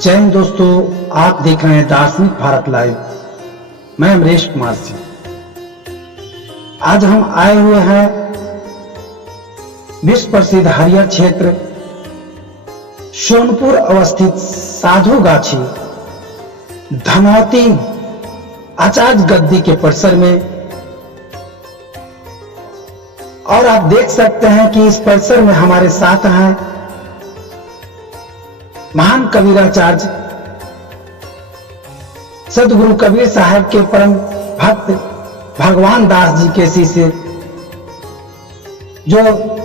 जय हिंद दोस्तों, आप देख रहे हैं दार्शनिक भारत लाइव। मैं अमरीश कुमार सिंह। आज हम आए हुए हैं विश्व प्रसिद्ध हरियर क्षेत्र सोनपुर अवस्थित साधुगाछी धनौती आचार्य गद्दी के परिसर में। और आप देख सकते हैं कि इस परिसर में हमारे साथ हैं महान कबीराचार्य सदगुरु कबीर साहब के परम भक्त भगवान दास जी के शिष्य जो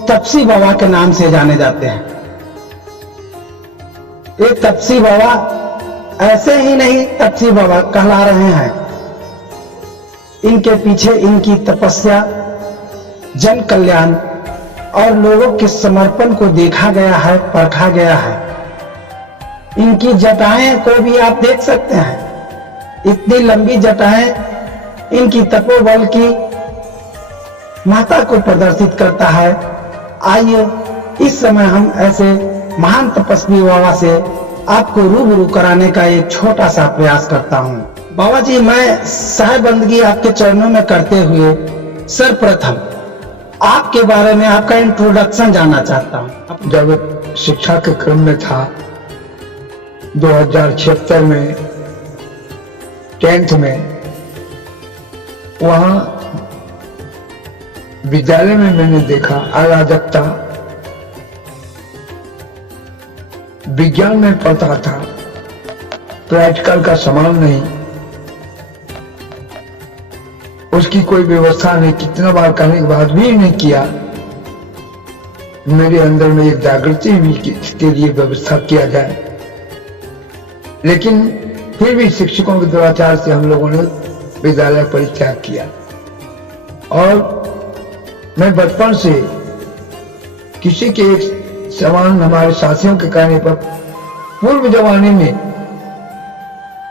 तपसी बाबा के नाम से जाने जाते हैं। ये तपसी बाबा ऐसे ही नहीं तपसी बाबा कहला रहे हैं, इनके पीछे इनकी तपस्या, जन कल्याण और लोगों के समर्पण को देखा गया है, परखा गया है। इनकी जटाएं को भी आप देख सकते हैं, इतनी लंबी जटाएं इनकी तपोबल की माता को प्रदर्शित करता है। आइए इस समय हम ऐसे महान तपस्वी बाबा से आपको रूबरू कराने का एक छोटा सा प्रयास करता हूं। बाबा जी, मैं साहेबंदगी आपके चरणों में करते हुए सर्वप्रथम आपके बारे में आपका इंट्रोडक्शन जानना चाहता हूं। जब शिक्षा के क्रम में था 2076 में 10th में, वहां विद्यालय में मैंने देखा अराजकता। विज्ञान में पढ़ता था, प्रैक्टिकल का सामान नहीं, उसकी कोई व्यवस्था नहीं। कितना बार कहने के बाद भी नहीं किया। मेरे अंदर में एक जागृति हुई कि इसके लिए व्यवस्था किया जाए, लेकिन फिर भी शिक्षकों के दुराचार से हम लोगों ने विद्यालय परित्याग किया। और मैं बचपन से किसी के एक समान हमारे साथियों के कहने पर पूर्व जमाने में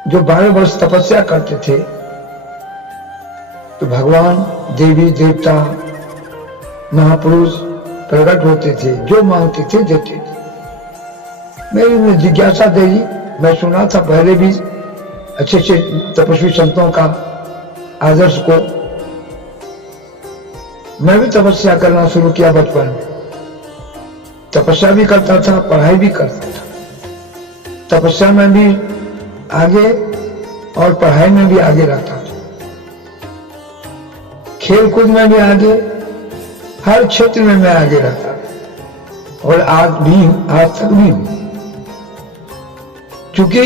जो 12 वर्ष तपस्या करते थे, तो भगवान, देवी देवता, महापुरुष प्रकट होते थे, जो मांगते थे देते थे। मेरी जिज्ञासा देगी। मैं सुना था पहले भी अच्छे अच्छे तपस्वी संतों का आदर्श को। मैं भी तपस्या करना शुरू किया बचपन में। तपस्या भी करता था, पढ़ाई भी करता था। तपस्या में भी आगे और पढ़ाई में भी आगे रहता था। खेल कूद में भी आगे, हर क्षेत्र में मैं आगे रहता था। और आज तक भी हूं। क्योंकि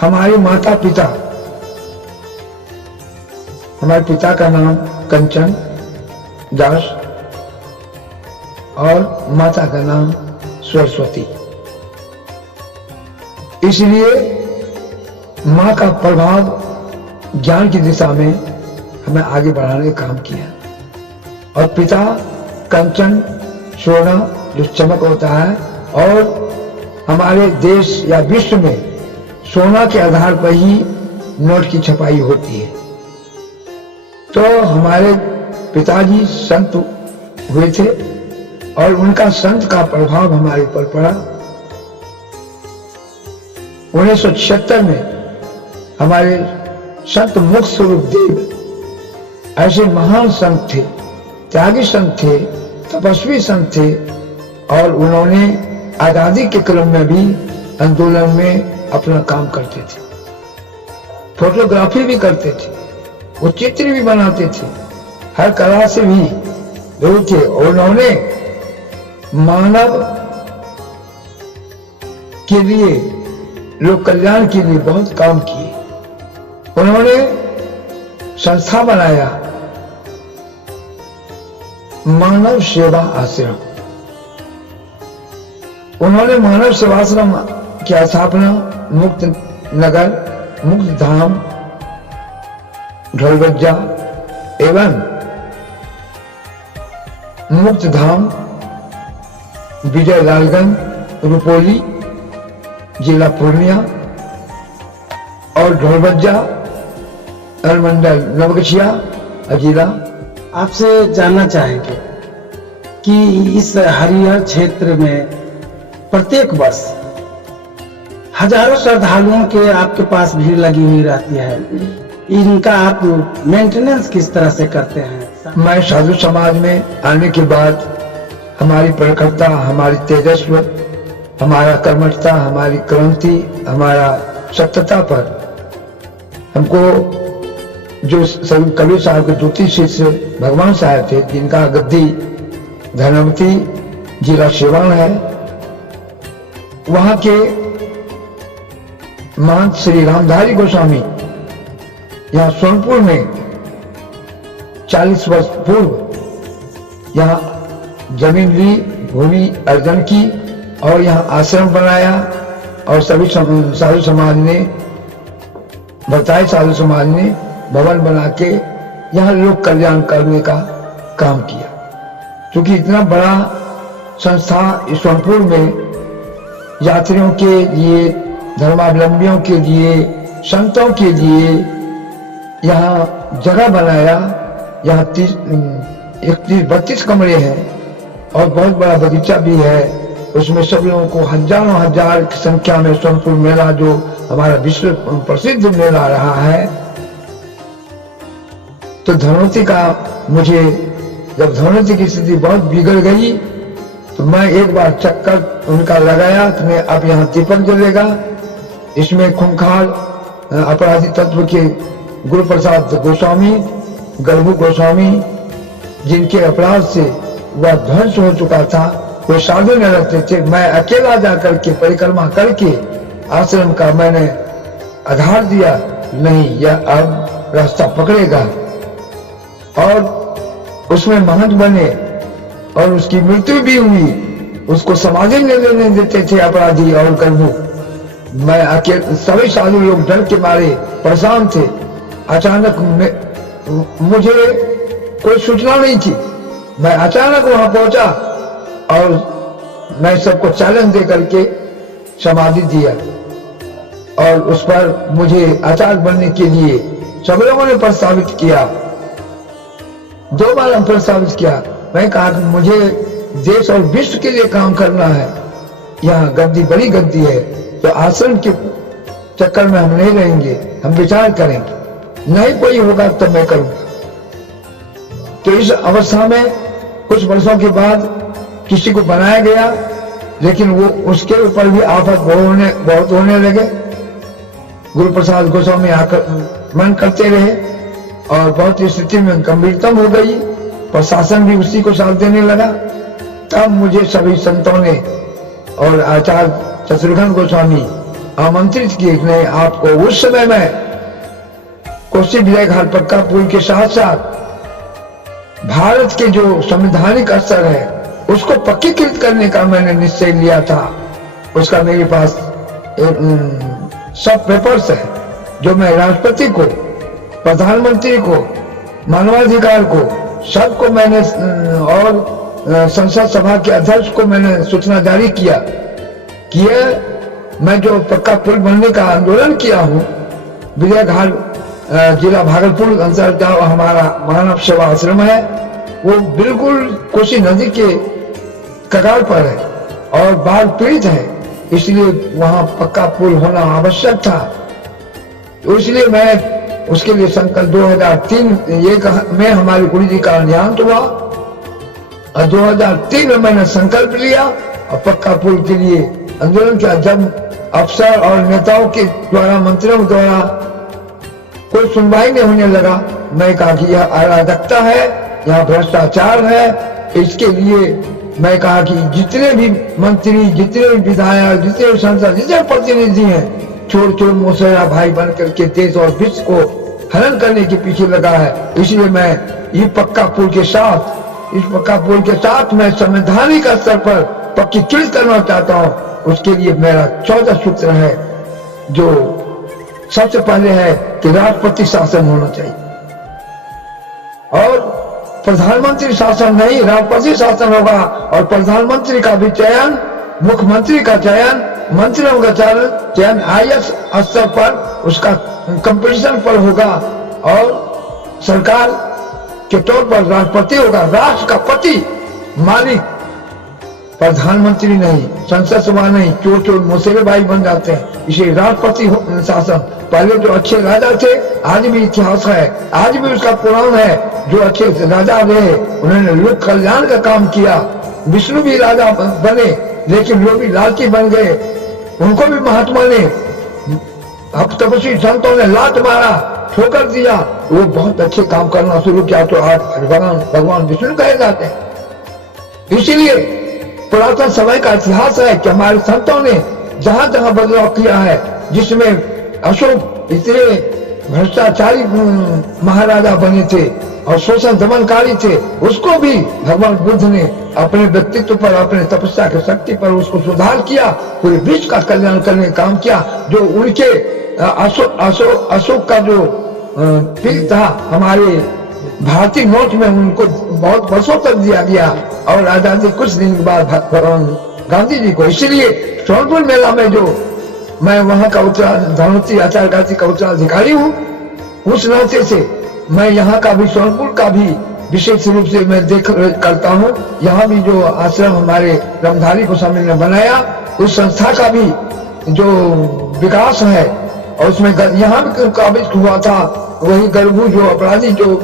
हमारे माता पिता, हमारे पिता का नाम कंचन दास और माता का नाम सरस्वती, इसलिए मां का प्रभाव ज्ञान की दिशा में हमें आगे बढ़ाने का काम किया। और पिता कंचन, सोना जो चमक होता है, और हमारे देश या विश्व में सोना के आधार पर ही नोट की छपाई होती है। तो हमारे पिताजी संत हुए थे और उनका संत का प्रभाव हमारे ऊपर पड़ा। 1976 में हमारे संत मुक्त स्वरूप देव ऐसे महान संत थे, त्यागी संत थे, तपस्वी संत थे। और उन्होंने आजादी के क्रम में भी आंदोलन में अपना काम करते थे, फोटोग्राफी भी करते थे, वो चित्र भी बनाते थे, हर कला से भी दूर थे। और उन्होंने मानव के लिए, लोक कल्याण के लिए बहुत काम किए। उन्होंने संस्था बनाया, मानव सेवा आश्रम। उन्होंने मानव सेवाश्रम की स्थापना मुक्त नगर, मुक्त धाम, ढोलबज्जा एवं मुक्त धाम, विजय लालगंज, रुपोली जिला पूर्णिया, और ढोलबज्जा अनुमंडल नवगछिया जिला। आपसे जानना चाहेंगे कि इस हरियर क्षेत्र में प्रत्येक वर्ष हजारों श्रद्धालुओं के आपके पास भीड़ लगी हुई रहती है, इनका आप मेंटेनेंस किस तरह से करते हैं? मैं साधु समाज में आने के बाद हमारी प्रखरता, हमारी तेजस्व, हमारा कर्मठता, हमारी क्रांति, हमारा सत्यता पर हमको जो कबीर साहब के द्वितीय शिष्य भगवान साहब थे, जिनका गद्दी धनवती जिला सिवान है, वहां के महंत श्री रामधारी गोस्वामी यहाँ सोनपुर में 40 वर्ष पूर्व यहाँ जमीन ली, भूमि अर्जन की और यहाँ आश्रम बनाया और सभी साधु समाज ने, बताए साधु समाज ने भवन बना के यहाँ लोक कल्याण करने का काम किया। क्योंकि इतना बड़ा संस्था इस सोनपुर में यात्रियों के लिए, धर्मावलंबियों के लिए, संतों के लिए यहाँ जगह बनाया। यहाँ 31-32 कमरे हैं और बहुत बड़ा बगीचा भी है। उसमें सब लोगों को हजारों हजार की संख्या में सोनपुर मेला, जो हमारा विश्व प्रसिद्ध मेला रहा है, तो धनवती का मुझे, जब धनवती की स्थिति बहुत बिगड़ गई तो मैं एक बार चक्कर उनका लगाया कि मैं अब यहाँ दीपक जलेगा। इसमें खूंखार अपराधी तत्व के गुरु प्रसाद गोस्वामी, गरभू गोस्वामी, जिनके अपराध से वह ध्वंस हो चुका था, वो साधु न रहते थे। मैं अकेला जाकर के परिक्रमा करके आश्रम का मैंने आधार दिया, नहीं यह अब रास्ता पकड़ेगा, और उसमें महंत बने और उसकी मृत्यु भी हुई। उसको समाधि में लेने देते थे अपराधी और गरभू। मैं अकेले, सभी साधु लोग डर के मारे परेशान थे। अचानक मुझे कोई सूचना नहीं थी, मैं अचानक वहां पहुंचा और मैं सबको चैलेंज दे करके समाधि दिया और उस पर मुझे आचार्य बनने के लिए सब लोगों ने प्रस्तावित किया। 2 बार हम प्रस्तावित किया। मैं कहा कि मुझे देश और विश्व के लिए काम करना है, यहाँ गद्दी बड़ी गद्दी है, तो आश्रम के चक्कर में हम नहीं रहेंगे, हम विचार करेंगे, नहीं कोई होगा तो मैं करूंगा। तो इस अवस्था में कुछ वर्षों के बाद किसी को बनाया गया, लेकिन वो उसके ऊपर भी आफत बहुत होने लगे। गुरु प्रसाद गोस्वामी आकर मन करते रहे और बहुत स्थिति में गंभीरतम हो गई। प्रशासन भी उसी को साथ देने लगा। तब मुझे सभी संतों ने और आचार्य शत्रुघ्न गोस्वामी आमंत्रित किए। नहीं, आपको उस समय में कोसी विजय घाट पक्का पुल के साथ साथ भारत के जो संवैधानिक स्तर है उसको पक्कीकृत करने का मैंने निश्चय लिया था। उसका मेरे पास सब पेपर्स है, जो मैं राष्ट्रपति को, प्रधानमंत्री को, मानवाधिकार को, सबको मैंने और संसद सभा के अध्यक्ष को मैंने सूचना जारी किया कि मैं जो पक्का पुल बनने का आंदोलन किया हूँ, विजय घाट जिला भागलपुर अंतर्गत हमारा मानव सेवा आश्रम है, वो बिल्कुल कोसी नदी के कगार पर है और बाढ़ पीड़ित है, इसलिए वहां पक्का पुल होना आवश्यक था। तो इसलिए मैं उसके लिए संकल्प 2003 में हमारे गुरु जी का देहांत हुआ और 2003 में मैंने संकल्प लिया और पक्का पुल के लिए आंदोलन किया। जब अफसर और नेताओं के द्वारा, मंत्रियों द्वारा कोई सुनवाई नहीं होने लगा, मैं कहा कि यह अराजकता है, यह भ्रष्टाचार है। इसके लिए मैं कहा कि जितने भी मंत्री, जितने भी विधायक, जितने भी सांसद, जितने प्रतिनिधि हैं, चोर चोर मोसेरा भाई बन करके देश और विश्व को हनन करने के पीछे लगा है। इसलिए मैं ये पक्का पुल के साथ, इस पक्का पुल के साथ मैं संवैधानिक स्तर पर पक्कीकृत करना चाहता हूँ। उसके लिए मेरा 14 सूत्र है, जो सबसे पहले है कि राष्ट्रपति शासन होना चाहिए और प्रधानमंत्री शासन नहीं, राष्ट्रपति शासन होगा। और प्रधानमंत्री का भी चयन, मुख्यमंत्री का चयन, मंत्रियों का चयन IAS स्तर पर उसका कंपटीशन पर होगा और सरकार के तौर पर राष्ट्रपति होगा, राष्ट्र का पति, मालिक। प्रधानमंत्री नहीं, संसद सभा नहीं, चोर चोर मौसेरे भाई बन जाते हैं। इसे राष्ट्रपति शासन, पहले जो अच्छे राजा थे, आज भी इतिहास है, आज भी उसका पुराण है। जो अच्छे राजा रहे उन्होंने लोक कल्याण का काम किया। विष्णु भी राजा बने, लेकिन वो भी लालची बन गए। उनको भी महात्मा ने, अब तपस्वी संतों ने लात मारा, ठोकर दिया, वो बहुत अच्छे काम करना शुरू किया, तो आज भगवान विष्णु कहे जाते हैं। इसीलिए पुरातन समय का इतिहास है कि हमारे संतों ने जहां जहां बदलाव किया है, जिसमें अशोक इतने भ्रष्टाचारी महाराजा बने थे और शोषण दमनकारी थे, उसको भी भगवान बुद्ध ने अपने व्यक्तित्व पर, अपने तपस्या की शक्ति पर उसको सुधार किया, पूरे विश्व का कल्याण करने का काम किया। जो उनके अशोक का जो पीक था, हमारे भारतीय नोट में उनको बहुत वर्षों तक दिया गया और आजादी कुछ दिन के बाद भगवान गांधी जी को। इसलिए सोनपुर मेला में जो मैं वहां का धनवंतरी आचार्य गांधी का उत्तराधिकारी हूँ, उस नाते से मैं यहाँ का भी, सोनपुर का भी विशेष रूप से मैं देख करता हूँ। यहाँ भी जो आश्रम हमारे ब्रह्मधारी गोस्वामी ने बनाया, उस संस्था का भी जो विकास है, और उसमें यहाँ भी काबिज हुआ था। वही गर्भू जो अपराधी जो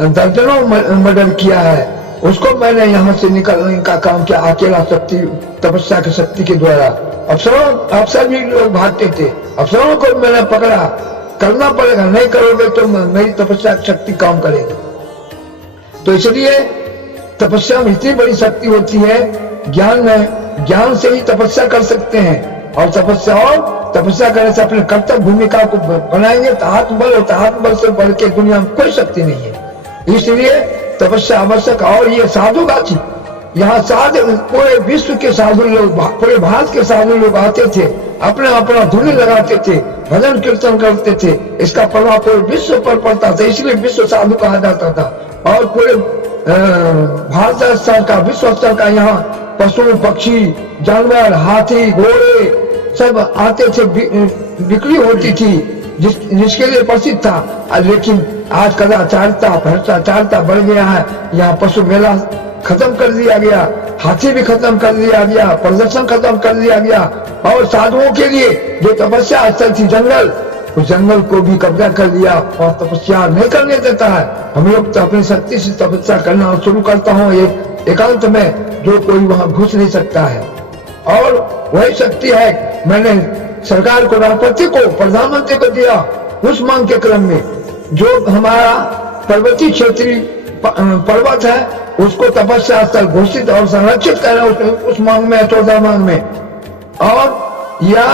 दर्जनों मर्डर किया है, उसको मैंने यहाँ से निकलने का काम किया, अकेला शक्ति, तपस्या की शक्ति के द्वारा। अफसर भी लोग भागते थे, अफसरों को मैंने पकड़ा, करना पड़ेगा, नहीं करोगे तो मेरी तपस्या की शक्ति काम करेगी। तो इसलिए तपस्या में इतनी बड़ी शक्ति होती है। ज्ञान से ही तपस्या कर सकते हैं, और तपस्या करने से अपने कर्तव्य भूमिका को बनाएंगे तो आत्मबल, और आत्मबल से बढ़ के दुनिया में कोई शक्ति नहीं है। इसलिए तपस्या आवश्यक। और ये साधु गाची, यहाँ साधु, पूरे विश्व के साधु लोग, पूरे भारत के साधु लोग आते थे, अपना धुनी लगाते थे, भजन कीर्तन करते थे। इसका प्रभाव पूरे विश्व पर पड़ता था, इसलिए विश्व साधु कहा जाता था। और पूरे भारत स्तर का, विश्व स्तर का यहाँ पशु पक्षी, जानवर, हाथी, घोड़े सब आते थे, बिक्री होती थी, जिसके लिए प्रसिद्ध था। लेकिन आज कदाचारता, भ्रष्टाचारता बढ़ गया है। यहाँ पशु मेला खत्म कर दिया गया, हाथी भी खत्म कर दिया गया, प्रदर्शन खत्म कर दिया गया, और साधुओं के लिए जो तपस्या स्थल थी जंगल, उस जंगल को भी कब्जा कर लिया और तपस्या नहीं करने देता है। हम लोग तो अपनी शक्ति से तपस्या करना शुरू करता हूँ, एकांत में, जो कोई वहां घुस नहीं सकता है। और वही शक्ति है मैंने सरकार को, राष्ट्रपति को, प्रधानमंत्री को दिया। उस मांग के क्रम में जो हमारा पर्वतीय क्षेत्रीय पर्वत है, उसको तपस्या स्थल घोषित और संरक्षित करना, उस मांग में, 14 मांग में। और या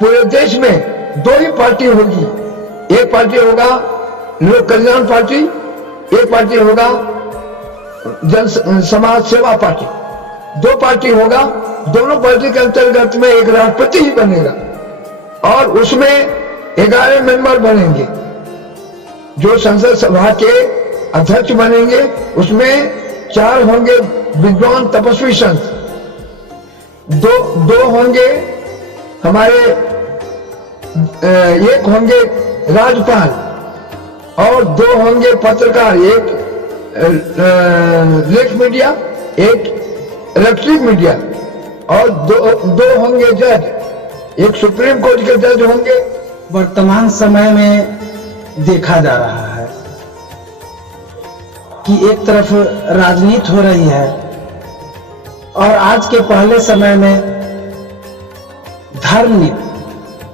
पूरे देश में 2 ही पार्टी होगी, एक पार्टी होगा लोक कल्याण पार्टी, एक पार्टी होगा जन समाज सेवा पार्टी। 2 पार्टी होगा, दोनों पार्टी के अंतर्गत में एक राष्ट्रपति ही बनेगा, और उसमें 11 मेंबर बनेंगे जो संसद सभा के अध्यक्ष बनेंगे। उसमें 4 होंगे विद्वान तपस्वी संत, दो होंगे हमारे, एक होंगे राज्यपाल, और 2 होंगे पत्रकार, एक लेख मीडिया, एक इलेक्ट्रिक मीडिया, और दो होंगे जज, एक सुप्रीम कोर्ट के जज होंगे। वर्तमान समय में देखा जा रहा है कि एक तरफ राजनीति हो रही है, और आज के पहले समय में धर्मनीति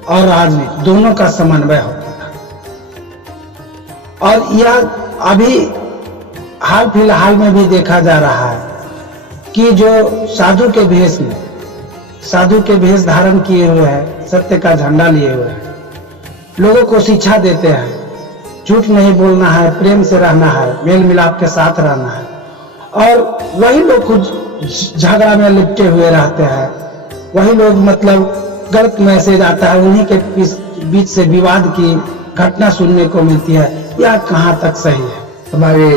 और राजनीति दोनों का समन्वय होता था। और यह अभी हाल फिलहाल में भी देखा जा रहा है कि जो साधु के भेष धारण किए हुए हैं, सत्य का झंडा लिए हुए हैं, लोगों को शिक्षा देते हैं, झूठ नहीं बोलना है, प्रेम से रहना है, मेल मिलाप के साथ रहना है, और वही लोग कुछ झगड़ा में लिपटे हुए रहते हैं। वही लोग मतलब गलत मैसेज आता है, उन्हीं के बीच से विवाद की घटना सुनने को मिलती है। यह कहाँ तक सही है? हमारे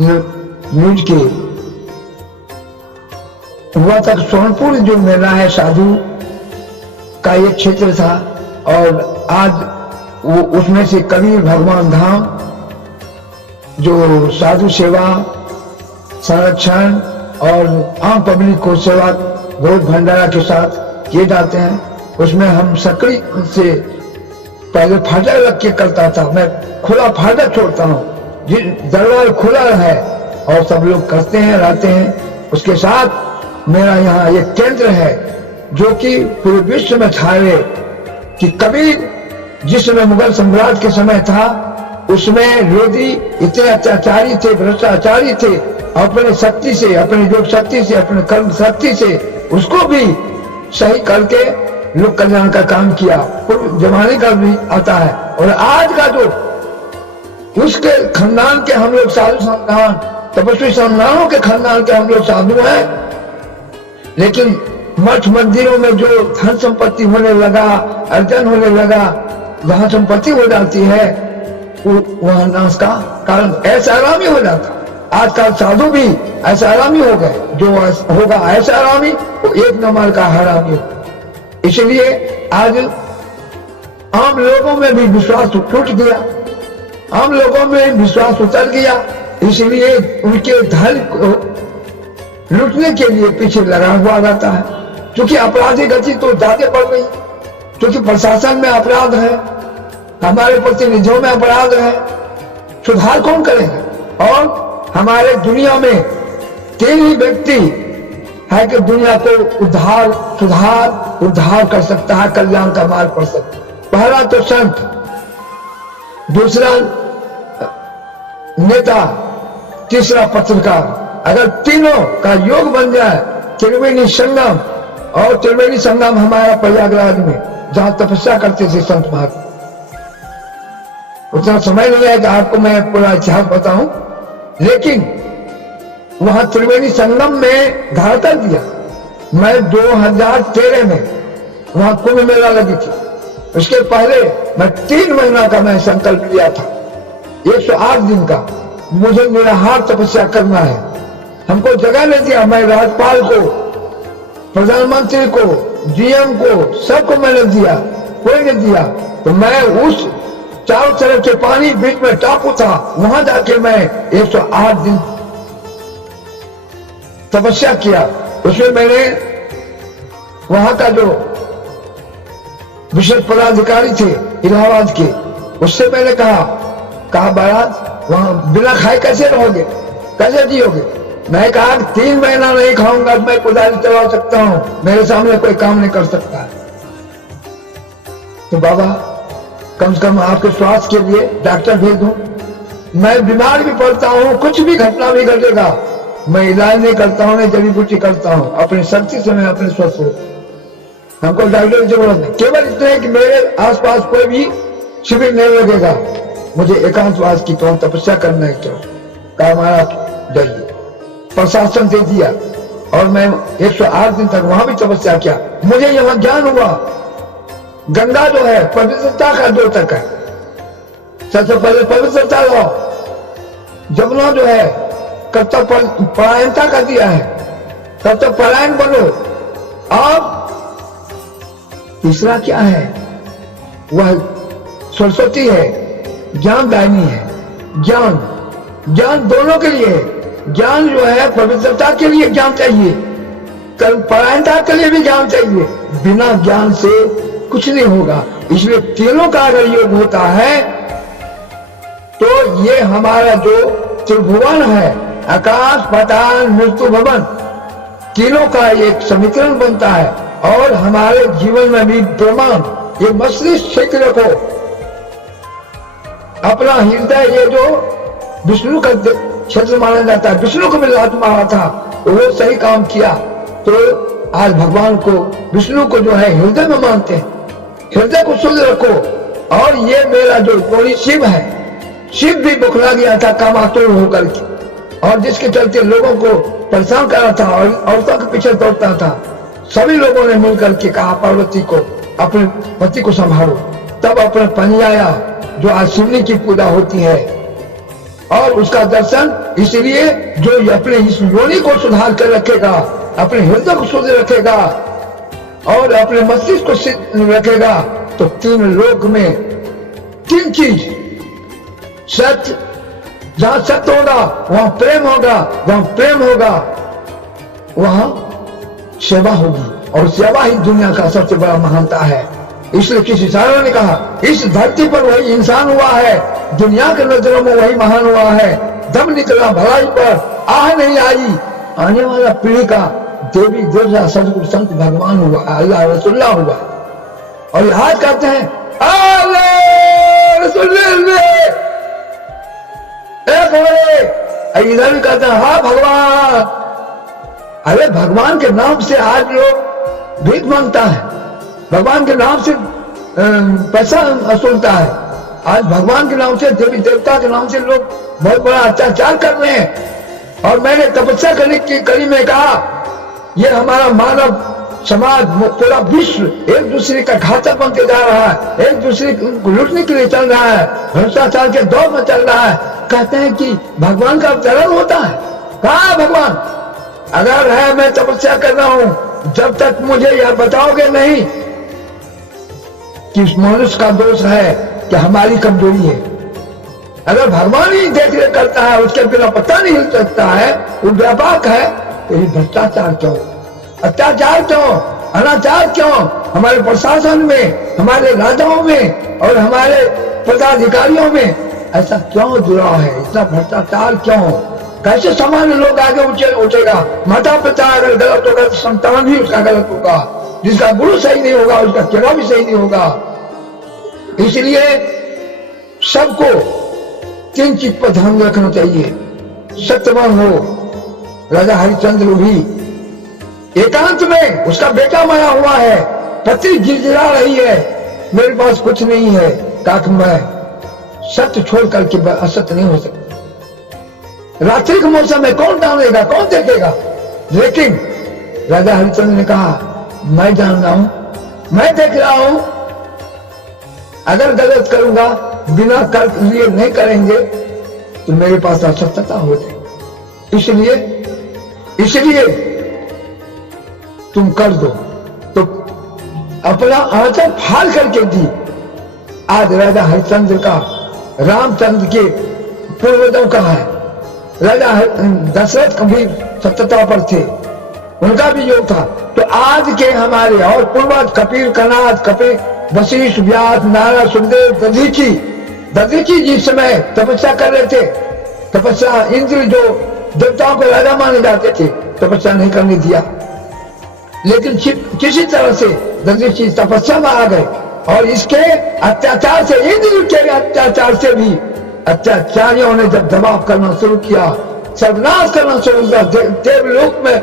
न्यूज के हुआ तक सोनपुर जो मेला है साधु का एक क्षेत्र था, और आज वो उसमें से कबीर भगवान धाम जो साधु सेवा, संरक्षण और आम पब्लिक को सेवा भोज भंडारा के साथ किए जाते हैं। उसमें हम सकड़ी से पहले फाटक रख के करता था, मैं खुला फाटक छोड़ता हूँ, दरबार खुला है और सब लोग करते हैं रहते हैं। उसके साथ मेरा यहाँ एक केंद्र है जो कि पूरे विश्व में छाए कि कबीर जिस समय मुगल सम्राट के समय था उसमें लोधी इतने अत्याचारी थे, भ्रष्टाचारी थे, अपने शक्ति से, अपनी योग शक्ति से, अपने कर्म शक्ति से उसको भी सही करके लोक कल्याण का काम किया। पूर्व जमाने का भी आता है और आज का जो उसके खानदान के हम लोग साधु संतान, तपस्वी संतानों के खानदान के हम लोग साधु हैं, लेकिन मठ मंदिरों में जो धन संपत्ति होने लगा, अर्जन होने लगा, जहां संपत्ति हो जाती है वहां नाश का कारण ऐशारामी हो जाता। आजकल साधु भी ऐशारामी हो गए, जो होगा ऐशारामी वो एक नंबर का हरामी होगा। इसलिए आज आम लोगों में भी विश्वास टूट गया, आम लोगों में विश्वास उतर गया, इसलिए उनके धन को लूटने के लिए पीछे लगा हुआ रहता है। क्योंकि अपराधी गति तो ज्यादा बढ़ गई, क्योंकि प्रशासन में अपराध है, हमारे प्रतिनिधियों में अपराध है, सुधार कौन करेगा? और हमारे दुनिया में 3 ही व्यक्ति है कि दुनिया को उद्धार कर सकता है, कल्याण का मार्ग पर सकता है। पहला तो संत, दूसरा नेता, तीसरा पत्रकार। अगर तीनों का योग बन जाए, त्रिवेणी संगम, और त्रिवेणी संगम हमारा प्रयागराज में जहां तपस्या करते थे संत महात्मा, उतना समय नहीं है कि आपको मैं पूरा इतिहास बताऊं, लेकिन वहां त्रिवेणी संगम में धारा कर दिया। मैं 2013 में वहां कुंभ मेला लगी थी, उसके पहले मैं 3 महीना का मैं संकल्प लिया था, 108 दिन का। मुझे निराहार तपस्या करना है। हमको जगह नहीं दिया, मैं राज्यपाल को, प्रधानमंत्री को, डीएम को, सबको मैंने दिया, कोई नहीं दिया। तो मैं उस चारों तरफ के पानी, बीच में टापू था, वहां जाके मैं 108 दिन तपस्या किया। उसमें मैंने वहां का जो विशेष पदाधिकारी थे इलाहाबाद के, उससे मैंने कहा महाराज वहां बिना खाए कैसे रहोगे, कैसे जियोगे? मैं कहा 3 महीना नहीं खाऊंगा, मैं कुदारी चला सकता हूं, मेरे सामने कोई काम नहीं कर सकता है। तो बाबा कम से कम आपके स्वास्थ्य के लिए डॉक्टर भेज दूं, मैं बीमार भी पड़ता हूं, कुछ भी घटना भी घटेगा, मैं इलाज नहीं करता हूं, नहीं जड़ी बूटी करता हूं, अपनी शक्ति से मैं अपने स्वस्थ हो। हमको डॉक्टर की जरूरत नहीं, केवल इतना है कि मेरे आसपास कोई भी शिविर नहीं लगेगा, मुझे एकांतवास की तो तपस्या करना है। कहा महाराज जाइए। प्रशासन दे दिया और मैं 108 दिन तक वहां भी तपस्या किया। मुझे यहाँ ज्ञान हुआ, गंगा जो है पवित्रता का द्योतक है, सबसे पहले पवित्रता लाओ। जमुना जो है कर्तव्य परायणता का दिया है, कर्तव्य परायण बनो। अब तीसरा क्या है? वह सरस्वती है, ज्ञानदायिनी है। ज्ञान दोनों के लिए, ज्ञान जो है पवित्रता के लिए ज्ञान चाहिए, कर्म परायणता के लिए भी ज्ञान चाहिए। बिना ज्ञान से कुछ नहीं होगा। इसलिए तीनों का अगर योग होता है तो ये हमारा जो त्रिभुवन है, आकाश, पाताल, मृत्यु, भवन, तीनों का एक समीकरण बनता है। और हमारे जीवन में भी प्रमाण, ये मस्तिष्क क्षेत्र रखो, अपना हृदय, ये जो विष्णु का क्षेत्र माना जाता है, विष्णु को भी लात मारा था, वो सही काम किया। तो आज भगवान को, विष्णु को जो है हृदय में मानते हैं, हृदय को शुद्ध रखो। और ये मेरा जो कोई शिव है, शिव भी बुखला गया था कामातुर होकर के, और जिसके चलते लोगों को परेशान कर रहा था और औरतों के पीछे दौड़ता था। सभी लोगों ने मिलकर के कहा पार्वती को, अपने पति को संभालो। तब अपने पनियाया जो आज शिवनी की पूजा होती है और उसका दर्शन, इसलिए जो अपने इस योनि को सुधार कर रखेगा, अपने हृदय को शुद्ध रखेगा और अपने मस्तिष्क को सिद्ध रखेगा, तो 3 लोक में 3 चीज, सत्य, जहां सत्य होगा वहां प्रेम होगा, जहां प्रेम होगा वहां सेवा होगी, और सेवा ही दुनिया का सबसे बड़ा महानता है। इसलिए किसी शायर ने कहा, इस धरती पर वही इंसान हुआ है, दुनिया के नजरों में वही महान हुआ है। दम निकला भलाई पर, आह नहीं आई, आने वाला पीढ़ी का देवी देवता सदगुरु संत भगवान हुआ, अल्लाह रसूलुल्लाह हुआ। और आज कहते हैं इधर भी कहते हैं हाँ भगवान। अरे भगवान के नाम से आज लोग भीख मांगता है, भगवान के नाम से पैसा वसूलता है, आज भगवान के नाम से, देवी देवता के नाम से लोग बहुत बड़ा अत्याचार कर रहे हैं। और मैंने तपस्या करने की कड़ी में कहा, ये हमारा मानव समाज, पूरा विश्व एक दूसरे का घातक बनते जा रहा है, एक दूसरे को लूटने के लिए चल रहा है, भ्रष्टाचार के दौर में चल रहा है। कहते हैं कि भगवान का अवतरण होता है। कहाँ है भगवान? अगर है, मैं तपस्या कर रहा हूं, जब तक मुझे यह बताओगे नहीं कि मनुष्य का दोष है कि हमारी कमजोरी है। अगर भगवान ही देख रेख करता है, उसके बिना पता नहीं हिल सकता है, वो व्यापक है, तो ये भ्रष्टाचार क्यों, अत्याचार क्यों, अनाचार क्यों हमारे प्रशासन में, हमारे राजाओं में और हमारे पदाधिकारियों में ऐसा क्यों जुड़ाव है? इतना भ्रष्टाचार क्यों? कैसे सामान्य लोग आगे उठेगा? माता पिता अगर गलत होगा तो संतान भी उसका गलत होगा, जिसका गुरु सही नहीं होगा उसका चेला भी सही नहीं होगा। इसलिए सबको तीन चीज पर ध्यान रखना चाहिए। सत्यवान हो, राजा हरिश्चंद्र भी एकांत में, उसका बेटा मरा हुआ है, पत्नी गिड़गिड़ा रही है, मेरे पास कुछ नहीं है, काक मैं सत्य छोड़ करके असत्य नहीं हो सकता। रात्रि के मौसम में कौन डालेगा, कौन देखेगा? लेकिन राजा हरिश्चंद्र ने कहा, मैं जान रहा हूं, मैं देख रहा हूं, अगर गलत करूंगा, बिना कर लिए नहीं करेंगे तो मेरे पास असत्यता हो जाए। इसलिए तुम कर दो। तो अपना आंचल फाड़ करके दी। आज राजा हरिश्चंद्र का, रामचंद्र के पूर्वजों का है, राजा दशरथ कभी सत्यता पर थे, उनका भी योग था। तो आज के हमारे और पूर्वज कपिल, कनाद, कपिल, वशिष्ठ, व्यास, नारद, सुखदेव, दधीची जिस समय तपस्या कर रहे थे, तपस्या इंद्र जो देवताओं को राजा माने जाते थे, तपस्या नहीं करने दिया। लेकिन किसी तरह से दधीची तपस्या में आ गए, और इसके अत्याचार से, इंद्र के अत्याचार से भी अत्याचारियों ने जब दबाव करना शुरू किया, सर्वनाश करना शुरू किया, देवलोक में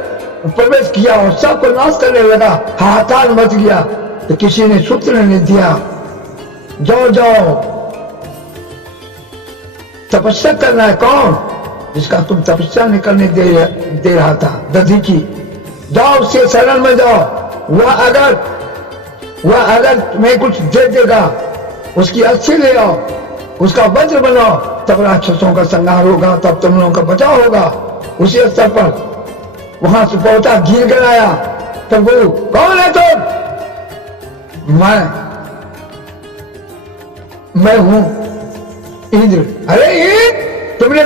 प्रवेश किया और सबको नाश करने लगा, हाहाकार मच गया। तो किसी ने सूत्र नहीं दिया, जाओ तपस्या करना है। कौन? जिसका तुम तपस्या नहीं करने दे रहा था, दधीची, जाओ उसके शरण में जाओ। वह अगर तुम्हें कुछ दे देगा, उसकी अच्छी ले आओ, उसका वज्र बनाओ, तब राक्षसों का संहार होगा, तब तुम लोगों का बचाव होगा। उसी स्तर पर वहां से पहुंचा, गिर गिराया, प्रभु कौन है तुम? मैं हूं इंद्र। अरे इंद्र, तुमने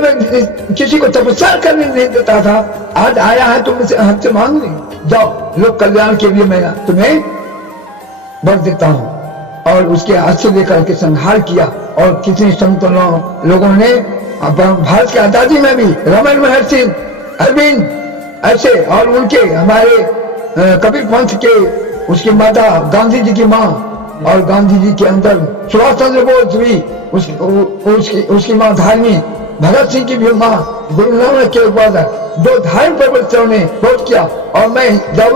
किसी को तपस्या करने नहीं देता था, आज आया है तुमसे हमसे मांग ली। जाओ, लोक कल्याण के लिए मैं तुम्हें वर देता हूं। और उसके अस्त्र लेकर के संहार किया। और कितने संत लोगों ने भारत की आजादी में भी, रमन महर्षि, अरविंद, ऐसे, और उनके हमारे कबीर पंथ के, उसकी माता गांधी जी की माँ, और गांधी जी के अंदर सुभाष चंद्र बोस भी, उसकी माँ धार्मी, भगत सिंह की भी माँ, गुरु नानक के बाद 2 धार्मिक प्रवक्ताओं ने विरोध किया। और मैं जब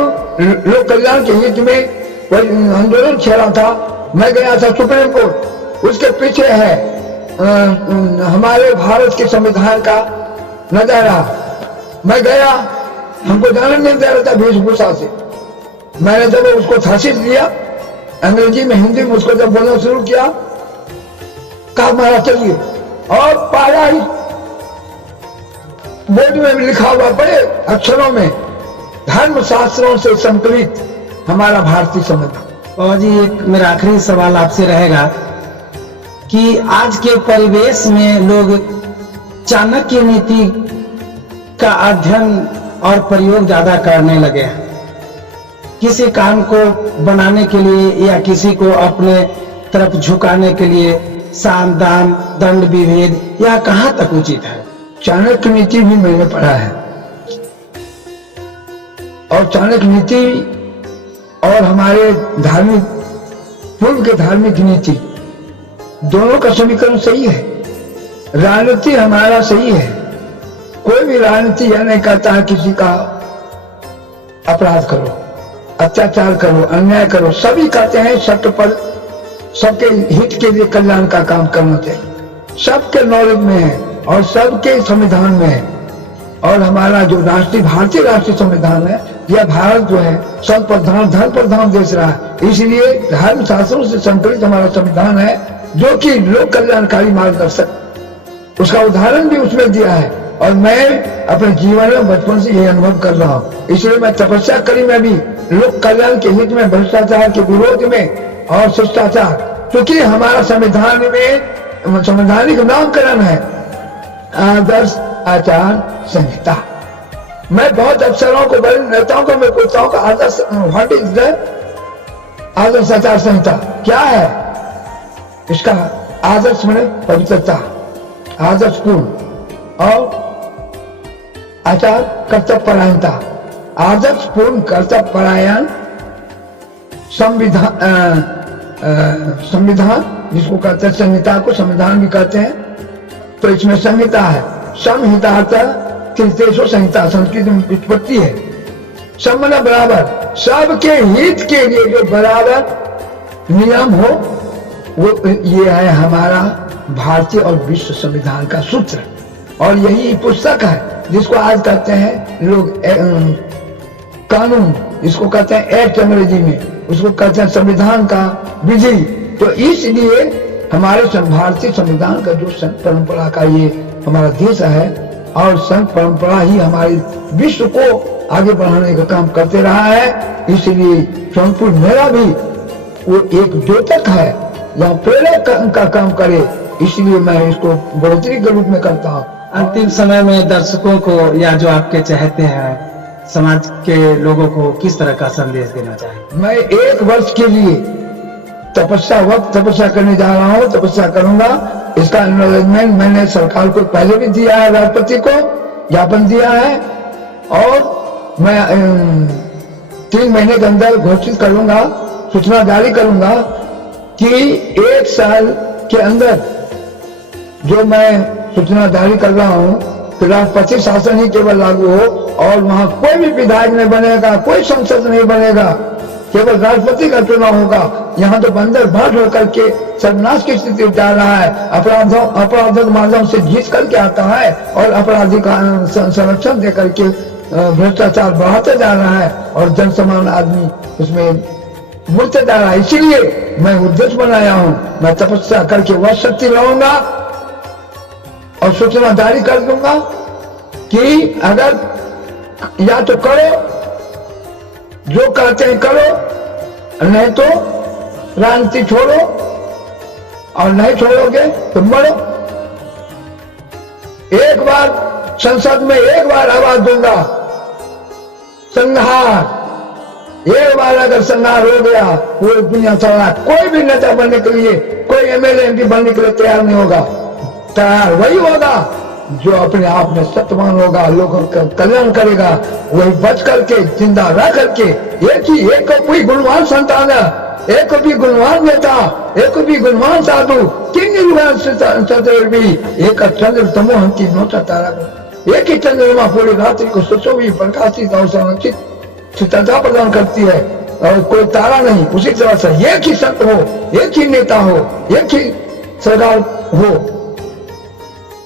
लोक कल्याण के हित में आंदोलन छेड़ा था, मैं गया था सुप्रीम कोर्ट, उसके पीछे है हमारे भारत के संविधान का नजारा। मैं गया, हमको जाने नहीं दे रहा था वेशभूषा से। मैंने जब उसको फांसी दिया, अंग्रेजी में, हिंदी में उसको जब बोलना शुरू किया, कहा मारा चलिए, और पाया ही बोर्ड में भी लिखा हुआ बड़े अक्षरों में, धर्म शास्त्रों से संकलित हमारा भारतीय संविधान। और जी एक मेरा आखिरी सवाल आपसे रहेगा कि आज के परिवेश में लोग चाणक्य नीति का अध्ययन और प्रयोग ज्यादा करने लगे हैं। किसी काम को बनाने के लिए या किसी को अपने तरफ झुकाने के लिए साम दाम दंड विभेद यह कहाँ तक उचित है? चाणक्य नीति भी मैंने पढ़ा है, और चाणक्य नीति और हमारे धार्मिक पूर्व के धार्मिक नीति दोनों का समीकरण सही है। राजनीति हमारा सही है। कोई भी राजनीति यह नहीं कहता है किसी का अपराध करो, अत्याचार करो, अन्याय करो। सभी कहते हैं सत्य पर सबके हित के लिए कल्याण का काम करना चाहिए। सबके नॉलेज में है और सबके संविधान में है। और हमारा जो भारतीय राष्ट्रीय संविधान है, यह भारत जो है सब प्रधान धर्म प्रधान देश रहा है, इसलिए धर्म शास्त्रों से संकलित हमारा संविधान है जो कि लोक कल्याणकारी मार्गदर्शक, उसका उदाहरण भी उसमें दिया है। और मैं अपने जीवन में बचपन से यही अनुभव कर रहा हूँ, इसलिए मैं तपस्या करी में भी लोक कल्याण के हित में, भ्रष्टाचार के विरोध में और शिष्टाचार, क्योंकि हमारा संविधान में संवैधानिक नामकरण है आदर्श आचार संहिता। मैं बहुत अफसरों को, बड़े नेताओं को मैं पूछता हूँ आदर्श व्हाट इज द आदर्श आचार संहिता क्या है? इसका आदर्श माने पवित्रता, आदर्श पूर्ण और आचार कर्तव्य परायणता। आदर्श पूर्ण कर्तव्य परायण संविधान जिसको कहते हैं, संहिता को संविधान भी कहते हैं, तो इसमें संहिता है। संहिता तृतीयशो संहिता संस्कृत में व्युत्पत्ति है। सब मतलब बराबर, सबके हित के लिए जो बराबर नियम हो, वो ये है हमारा भारतीय और विश्व संविधान का सूत्र। और यही पुस्तक है जिसको आज कहते हैं लोग कानून, इसको कहते हैं एक्ट अंग्रेजी में, उसको कहते हैं संविधान का विधि। तो इसलिए हमारे भारतीय संविधान का जो संत परंपरा का ये हमारा देश है, और संत परंपरा ही हमारे विश्व को आगे बढ़ाने का काम करते रहा है। इसलिए सोनपुर मेरा भी वो एक द्योतक है या प्रेरक का काम करे, इसलिए मैं इसको बढ़ोतरी के रूप में करता हूँ। अंतिम समय में दर्शकों को या जो आपके चाहते हैं समाज के लोगों को किस तरह का संदेश देना चाहेंगे? मैं 1 वर्ष के लिए तपस्या करने जा रहा हूँ, तपस्या करूंगा। इसका एक्नॉलेजमेंट मैंने सरकार को पहले भी दिया है, राष्ट्रपति को ज्ञापन दिया है, और मैं 3 महीने के अंदर घोषित करूंगा, सूचना जारी करूंगा कि 1 साल के अंदर जो मैं सूचना जारी कर रहा हूँ कि राष्ट्रपति शासन ही केवल लागू हो, और वहां कोई भी विधायक नहीं बनेगा, कोई संसद नहीं बनेगा, केवल राष्ट्रपति का चुनाव होगा। यहाँ तो बंदर भाट होकर के सर्वनाश की स्थिति जा रहा है, अपराधों के माध्यम से जीत करके आता है और अपराधी का संरक्षण दे करके भ्रष्टाचार बढ़ाते जा रहा है, और जन सामान्य आदमी उसमें मुड़ते जा रहा है। इसीलिए मैं उद्देश्य बनाया हूँ, मैं तपस्या करके वह शक्ति लाऊंगा और सूचना जारी कर दूंगा कि अगर या तो करो जो कहते हैं करो, नहीं तो राजनीति छोड़ो, और नहीं छोड़ोगे तो मरो। एक बार संसद में एक बार आवाज दूंगा, संहार। एक बार अगर संहार हो गया, पूरी दुनिया चला, कोई भी नेता बनने के लिए, कोई एमएलए एमपी बनने के लिए तैयार नहीं होगा। तैयार वही होगा जो अपने आप में सत्यवान होगा, लोगों का कल्याण करेगा, वही बच करके जिंदा रह करके एक कोई गुणवान संतान है, एक भी गुणवान नेता, एक भी गुणवान साधु, 3 निर्वाण भी एक चंद्र तमोहंती नोचा तारा, एक ही चंद्रमा पूरी रात्रि को सुशोभित प्रकाशित और संरक्षित चित्रता प्रदान करती है, और कोई तारा नहीं। उसी तरह से एक ही संत हो, एक ही नेता हो, एक ही सरकार हो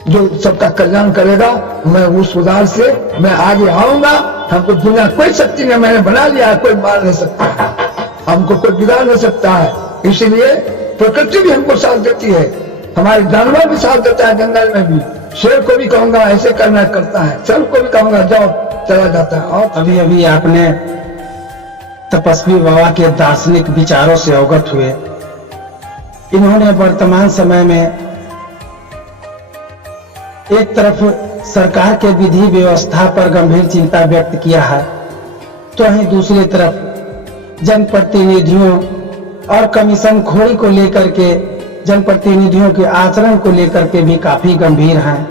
जो सबका कल्याण करेगा। मैं उस सुधार से मैं आगे आऊंगा। हमको दुनिया कोई शक्ति ने मैंने बना लिया है, कोई मार नहीं सकता, हमको कोई बिगाड़ नहीं सकता है। इसलिए प्रकृति भी हमको साथ देती है, हमारे जानवर भी साथ देता है, जंगल में भी। शेर को भी कहूंगा ऐसे करना करता है, सब को भी कहूंगा जाओ, चला जाता है। और अभी अभी आपने तपस्वी बाबा के दार्शनिक विचारों से अवगत हुए। इन्होंने वर्तमान समय में एक तरफ सरकार के विधि व्यवस्था पर गंभीर चिंता व्यक्त किया है, तो वहीं दूसरी तरफ जनप्रतिनिधियों और कमीशन खोरी को लेकर के, जनप्रतिनिधियों के आचरण को लेकर के भी काफी गंभीर हैं।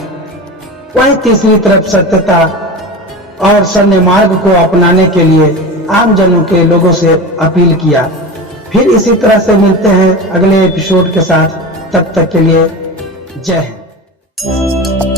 वहीं तीसरी तरफ सत्यता और सन्य मार्ग को अपनाने के लिए आम जनों के लोगों से अपील किया। फिर इसी तरह से मिलते हैं अगले एपिसोड के साथ, तब तक के लिए जय हिंद।